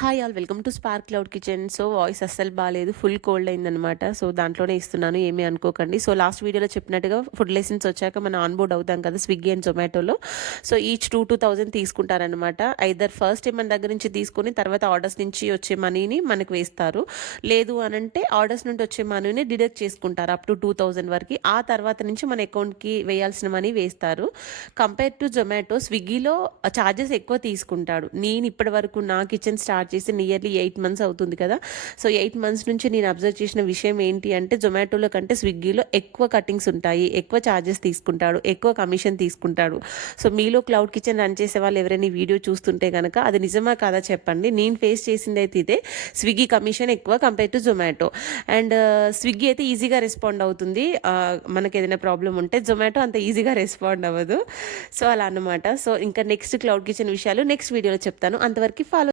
Hi all welcome to spark cloud kitchen. So voice అస్సలు బాలేదు, full cold అయిందనమాట. So దాంట్లోనే ఇస్తున్నాను, ఏమీ అనుకోకండి. సో లాస్ట్ వీడియోలో చెప్పినట్టుగా ఫుడ్ లెసన్స్ వచ్చాక మనం ఆన్బోర్డ్ అవుతాం కదా స్విగ్గీ అండ్ జొమాటోలో. సో ఈచ్ 2,000 తీసుకుంటారనమాట. ఐదర్ ఫస్ట్ మన దగ్గర నుంచి తీసుకొని తర్వాత ఆర్డర్స్ నుంచి వచ్చే మనీని మనకు వేస్తారు. లేదు అనంటే ఆర్డర్స్ నుండి వచ్చే మనీని డిడక్ట్ చేసుకుంటారు అప్ టు 2,000 వరకు. ఆ తర్వాత నుంచి మన అకౌంట్కి వేయాల్సిన మనీ వేస్తారు. కంపేర్ టు జొమాటో, స్విగ్గీలో ఛార్జెస్ ఎక్కువ తీసుకుంటాడు. నేను ఇప్పటి వరకు నా కిచెన్ స్టార్ట్ చేసి నియర్లీ 8 మంత్స్ అవుతుంది కదా. సో 8 మంత్స్ నుంచి నేను అబ్జర్వ్ చేసిన విషయం ఏంటి అంటే, జొమాటోలో కంటే స్విగ్గీలో ఎక్కువ కటింగ్స్ ఉంటాయి, ఎక్కువ ఛార్జెస్ తీసుకుంటాడు, ఎక్కువ కమిషన్ తీసుకుంటాడు. సో మీలో క్లౌడ్ కిచెన్ రన్ చేసే వాళ్ళు ఎవరైనా వీడియో చూస్తుంటే కనుక అది నిజమా కాదా చెప్పండి. నేను ఫేస్ చేసింది అయితే ఇదే, స్విగ్గీ కమిషన్ ఎక్కువ compare to Zomato. And Swiggy అయితే ఈజీగా రెస్పాండ్ అవుతుంది మనకి ఏదైనా ప్రాబ్లం ఉంటే. జొమాటో అంత ఈజీగా రెస్పాండ్ అవ్వదు. సో అలా అన్నమాట. సో ఇంకా నెక్స్ట్ క్లౌడ్ కిచెన్ విషయాలు నెక్స్ట్ వీడియోలో చెప్తాను. అంతవరకు ఫాలో